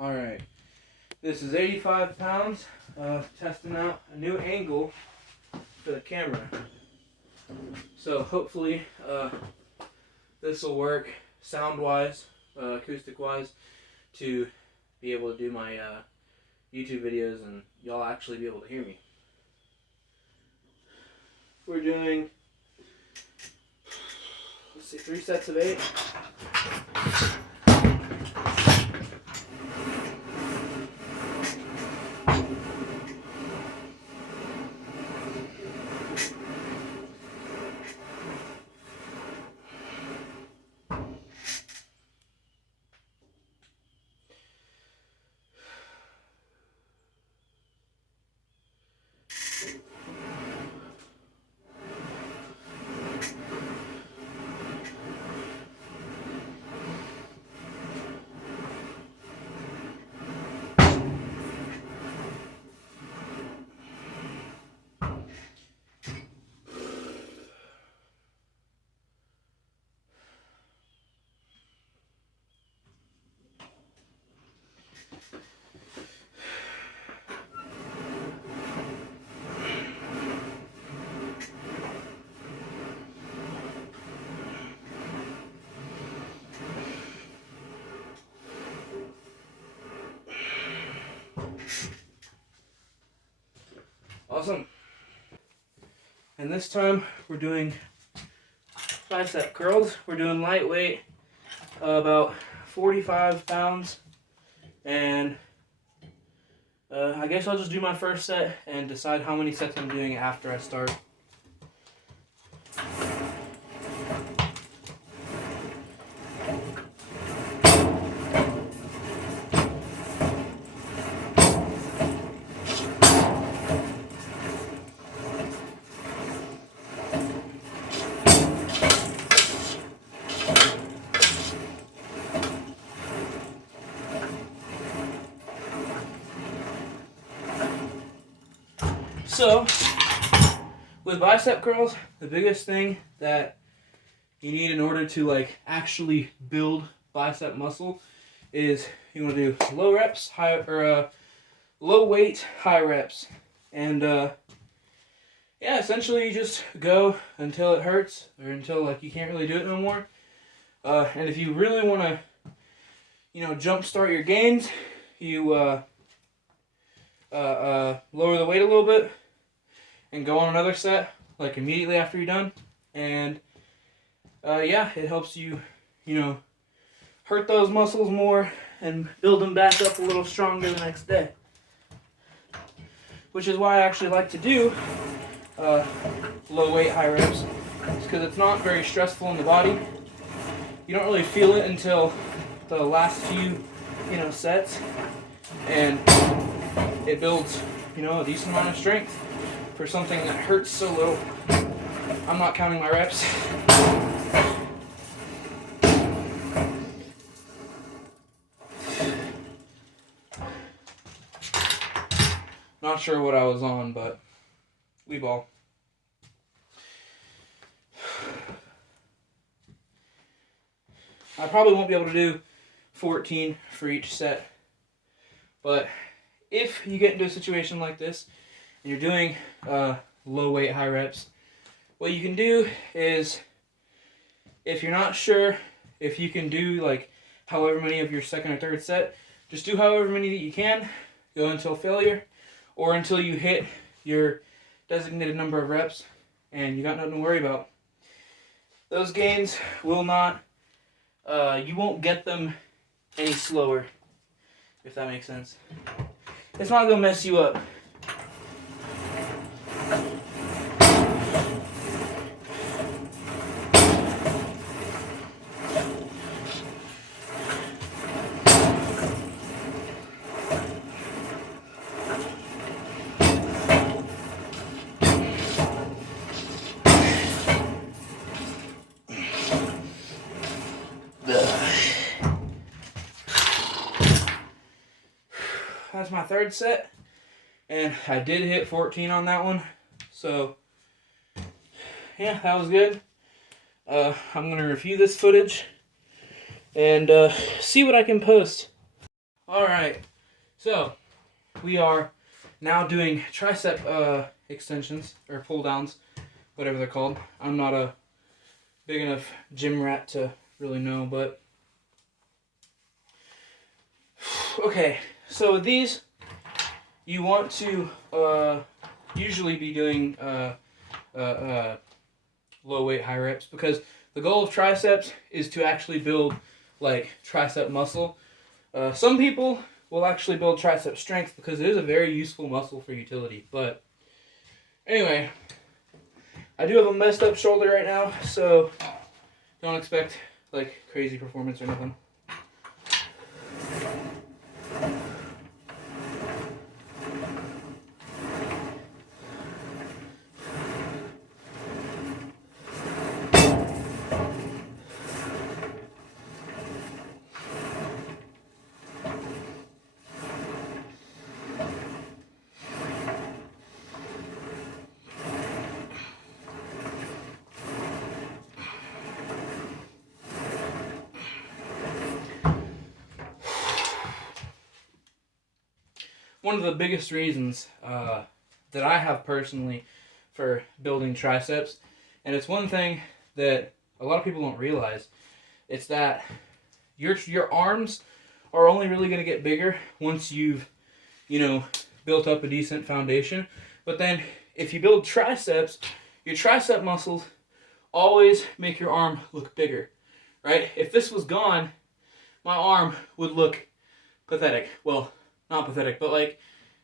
Alright, this is 85 pounds of testing out a new angle for the camera. So hopefully this will work sound-wise, acoustic-wise, to be able to do my YouTube videos and y'all actually be able to hear me. We're doing, let's see, 3 sets of 8. Awesome. And this time we're doing bicep curls. We're doing lightweight, about 45 pounds. And I guess I'll just do my first set and decide how many sets I'm doing after I start. So, with bicep curls, the biggest thing that you need in order to actually build bicep muscle is you want to do low reps, low weight, high reps, and yeah, essentially you just go until it hurts or until you can't really do it no more. And if you really want to, jump start your gains, you lower the weight a little bit and go on another set immediately after you're done, and yeah, it helps you hurt those muscles more and build them back up a little stronger the next day, which is why I actually like to do low weight high reps. It's because it's not very stressful on the body. You don't really feel it until the last few sets, and it builds a decent amount of strength for something that hurts so little. I'm not counting my reps. Not sure what I was on, but we ball. I probably won't be able to do 14 for each set, but if you get into a situation like this and you're doing low weight high reps, what you can do is, if you're not sure if you can do however many of your second or third set, just do however many that you can, go until failure or until you hit your designated number of reps and you got nothing to worry about. Those gains will not, you won't get them any slower, if that makes sense. It's not going to mess you up. That's my third set, and I did hit 14 on that one, so yeah, that was good. I'm going to review this footage and see what I can post. Alright, so we are now doing tricep extensions, or pull downs, whatever they're called. I'm not a big enough gym rat to really know, but... Okay, so with these, you want to usually be doing low weight, high reps, because the goal of triceps is to actually build like tricep muscle. Some people will actually build tricep strength because it is a very useful muscle for utility. But anyway, I do have a messed up shoulder right now, so don't expect like crazy performance or nothing. One of the biggest reasons that I have personally for building triceps, and it's one thing that a lot of people don't realize, it's that your arms are only really going to get bigger once you've, built up a decent foundation. But then if you build triceps, your tricep muscles always make your arm look bigger, right? If this was gone, my arm would look pathetic. Well, not pathetic, but like,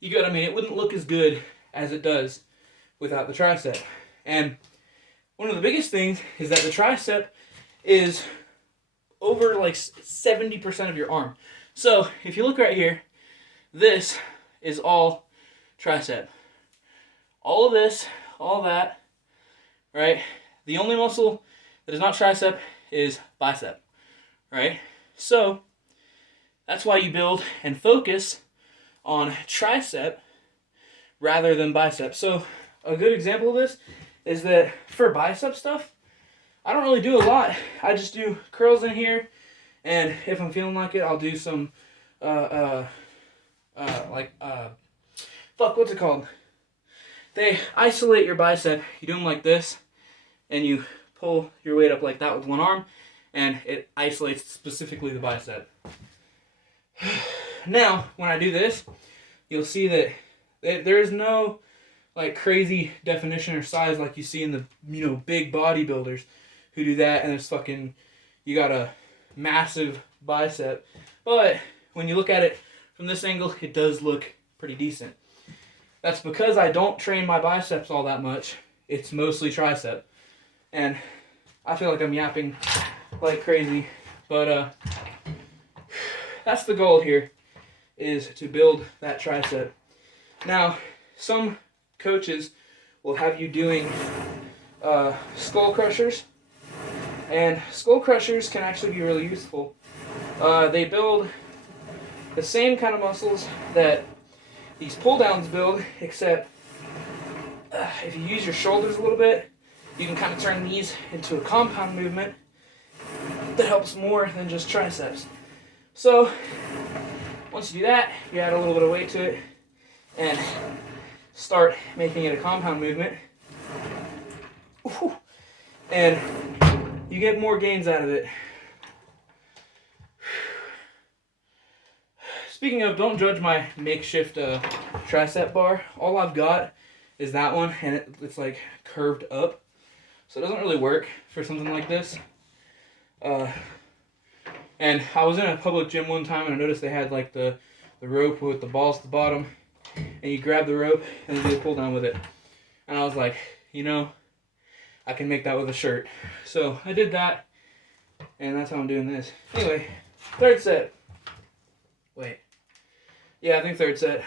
you get what I mean? It wouldn't look as good as it does without the tricep. And one of the biggest things is that the tricep is over like 70% of your arm. So if you look right here, this is all tricep. All of this, all that, right? The only muscle that is not tricep is bicep, right? So that's why you build and focus on tricep rather than bicep. So a good example of this is that for bicep stuff, I don't really do a lot. I just do curls in here, and if I'm feeling like it, I'll do some what's it called? They isolate your bicep. You do them like this, and you pull your weight up like that with one arm, and it isolates specifically the bicep. Now, when I do this, you'll see that there is no like crazy definition or size like you see in the big bodybuilders who do that, and it's fucking, you got a massive bicep. But when you look at it from this angle, it does look pretty decent. That's because I don't train my biceps all that much. It's mostly tricep. And I feel like I'm yapping like crazy, but that's the goal here, is to build that tricep. Now, some coaches will have you doing skull crushers, and skull crushers can actually be really useful. They build the same kind of muscles that these pull downs build, except if you use your shoulders a little bit, you can kind of turn these into a compound movement that helps more than just triceps. So once you do that, you add a little bit of weight to it and start making it a compound movement. And you get more gains out of it. Speaking of, don't judge my makeshift tricep bar. All I've got is that one, and it's like curved up. So it doesn't really work for something like this. And I was in a public gym one time, and I noticed they had like the rope with the balls at the bottom, and you grab the rope and then do a pull down with it. And I was like, I can make that with a shirt. So I did that, and that's how I'm doing this. Anyway, third set. Wait. Yeah, I think third set.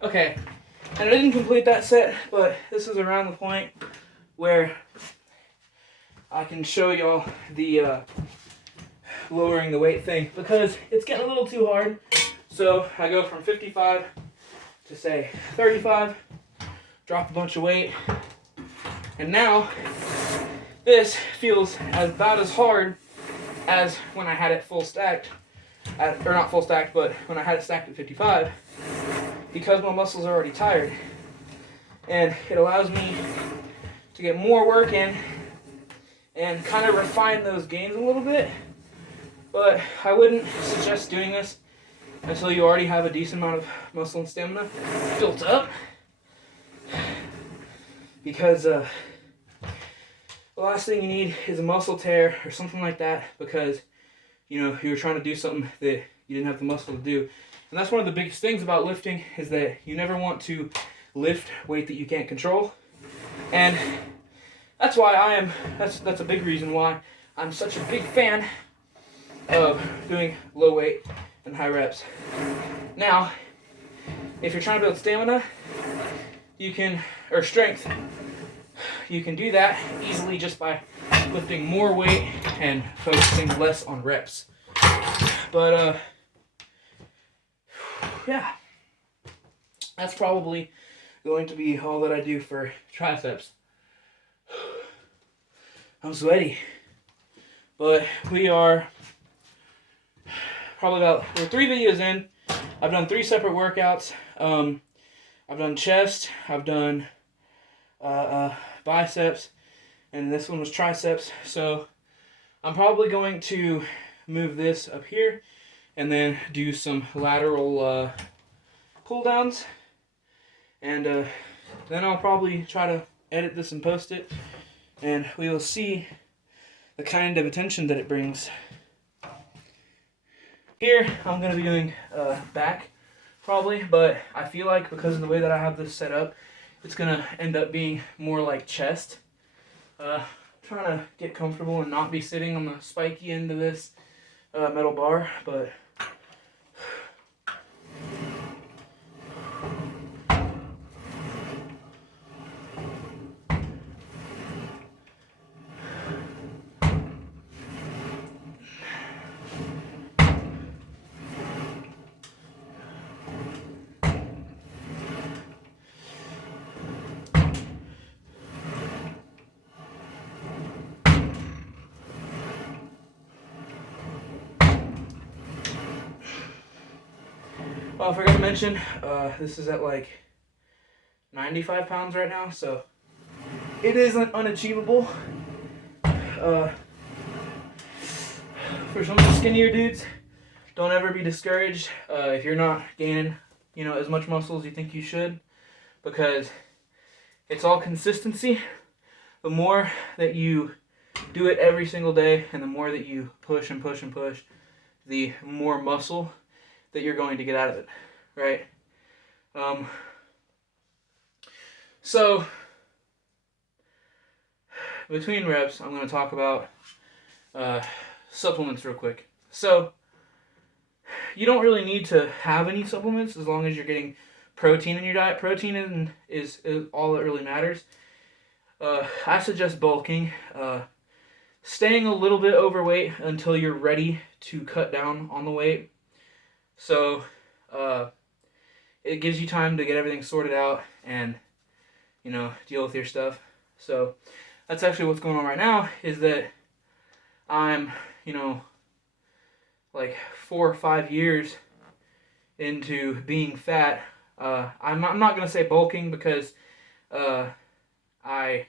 Okay, and I didn't complete that set, but this is around the point where I can show y'all the lowering the weight thing because it's getting a little too hard. So I go from 55 to say 35, drop a bunch of weight, and now this feels about as hard as when I had it full stacked, or not full stacked, but when I had it stacked at 55, because my muscles are already tired. And it allows me to get more work in and kind of refine those gains a little bit. But I wouldn't suggest doing this until you already have a decent amount of muscle and stamina built up. Because the last thing you need is a muscle tear or something like that, because you were trying to do something that you didn't have the muscle to do. And that's one of the biggest things about lifting, is that you never want to lift weight that you can't control. And that's why that's a big reason why I'm such a big fan of doing low weight and high reps. Now, if you're trying to build stamina, or strength, you can do that easily just by lifting more weight and focusing less on reps. But yeah, that's probably going to be all that I do for triceps. I'm sweaty, but we are probably we're 3 videos in. I've done 3 separate workouts. I've done chest, I've done biceps, and this one was triceps. So I'm probably going to move this up here and then do some lateral pull downs, and then I'll probably try to edit this and post it, and we will see the kind of attention that it brings. Here I'm going to be doing back probably, but I feel like because of the way that I have this set up, it's going to end up being more like chest. Trying to get comfortable and not be sitting on the spiky end of this metal bar, but I forgot to mention, this is at like 95 pounds right now, so it isn't unachievable. For some of the skinnier dudes, don't ever be discouraged if you're not gaining, as much muscle as you think you should, because it's all consistency. The more that you do it every single day, and the more that you push and push and push, the more muscle that you're going to get out of it, right? So between reps, I'm going to talk about supplements real quick. So you don't really need to have any supplements as long as you're getting protein in your diet. Protein is all that really matters. I suggest bulking, staying a little bit overweight until you're ready to cut down on the weight. So it gives you time to get everything sorted out and, deal with your stuff. So that's actually what's going on right now, is that I'm, like 4 or 5 years into being fat. I'm not going to say bulking, because I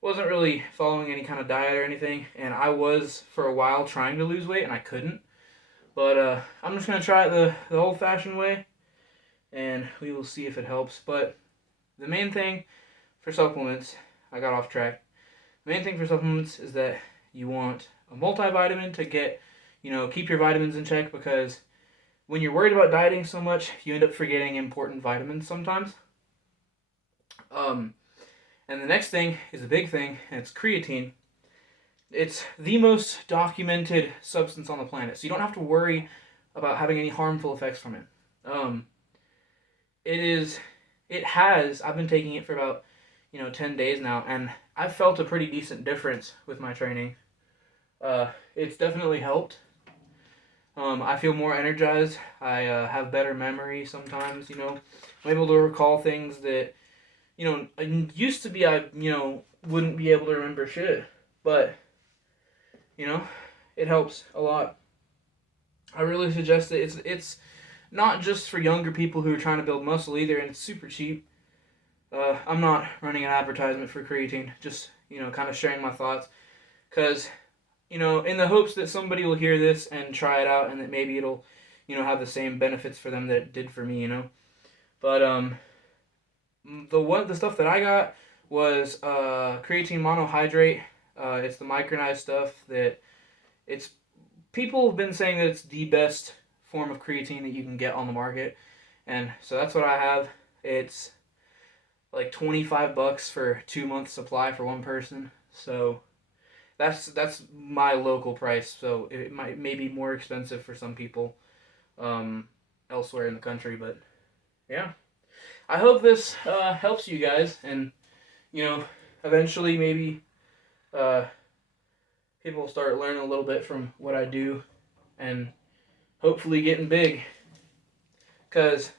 wasn't really following any kind of diet or anything, and I was for a while trying to lose weight and I couldn't. But I'm just going to try it the old-fashioned way, and we will see if it helps. But the main thing for supplements, I got off track. The main thing for supplements is that you want a multivitamin to get, keep your vitamins in check, because when you're worried about dieting so much, you end up forgetting important vitamins sometimes. And the next thing is a big thing, and it's creatine. It's the most documented substance on the planet, so you don't have to worry about having any harmful effects from it. I've been taking it for about, 10 days now, and I've felt a pretty decent difference with my training. it's definitely helped. I feel more energized. I have better memory sometimes, you know. I'm able to recall things that, you know, used to be I, you know, wouldn't be able to remember shit. But, you know, it helps a lot. I really suggest it. It's not just for younger people who are trying to build muscle either, and it's super cheap. I'm not running an advertisement for creatine, just, you know, kind of sharing my thoughts. Because, you know, in the hopes that somebody will hear this and try it out and that maybe it'll, you know, have the same benefits for them that it did for me, you know. But, the stuff that I got was creatine monohydrate. It's the micronized stuff that it's people have been saying that it's the best form of creatine that you can get on the market, and so that's what I have. It's like $25 for 2 months supply for one person. So that's my local price. So it may be more expensive for some people elsewhere in the country, but yeah. I hope this helps you guys, and you know, eventually maybe people will start learning a little bit from what I do, and hopefully getting big, because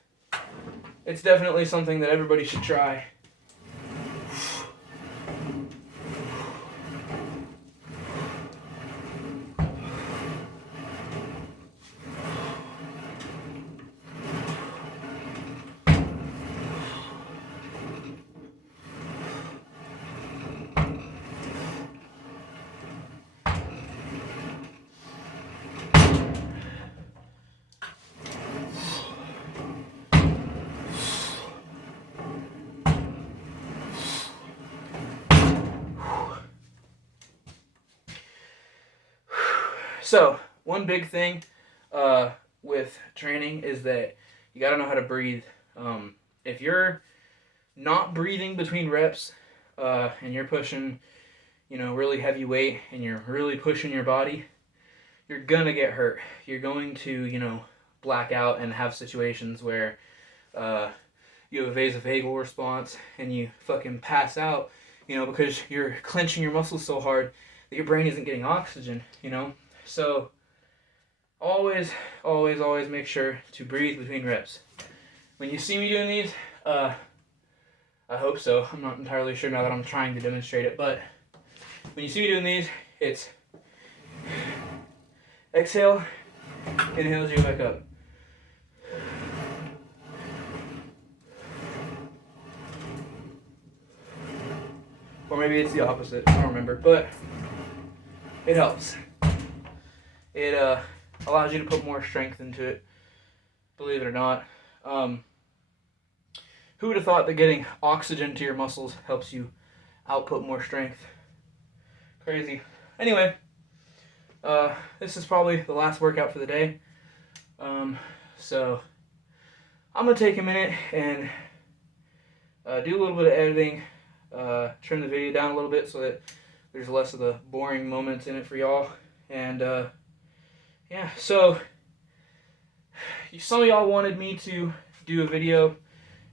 it's definitely something that everybody should try. So, one big thing with training is that you got to know how to breathe. If you're not breathing between reps and you're pushing, you know, really heavy weight and you're really pushing your body, you're going to get hurt. You're going to, you know, black out and have situations where you have a vasovagal response and you fucking pass out, you know, because you're clenching your muscles so hard that your brain isn't getting oxygen, you know. So always make sure to breathe between reps. When you see me doing these, I hope so. I'm not entirely sure now that I'm trying to demonstrate it, but when you see me doing these, it's exhale, inhale as you go back up. Or maybe it's the opposite, I don't remember, but it helps. It allows you to put more strength into it, believe it or not. Who would have thought that getting oxygen to your muscles helps you output more strength? Crazy. Anyway, this is probably the last workout for the day. So I'm going to take a minute and do a little bit of editing, trim the video down a little bit so that there's less of the boring moments in it for y'all. And yeah, so some of y'all wanted me to do a video,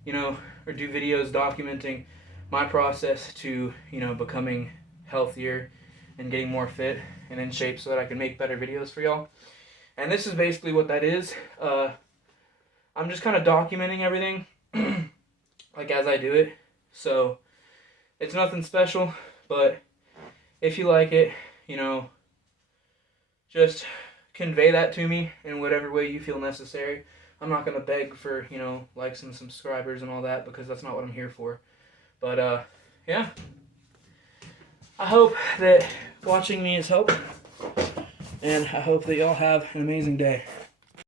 you know, or do videos documenting my process to, you know, becoming healthier and getting more fit and in shape so that I can make better videos for y'all. And this is basically what that is. I'm just kind of documenting everything like as I do it. So it's nothing special, but if you like it, you know, just convey that to me in whatever way you feel necessary. I'm not going to beg for, you know, likes and subscribers and all that, because that's not what I'm here for. But, yeah. I hope that watching me has helped, and I hope that y'all have an amazing day.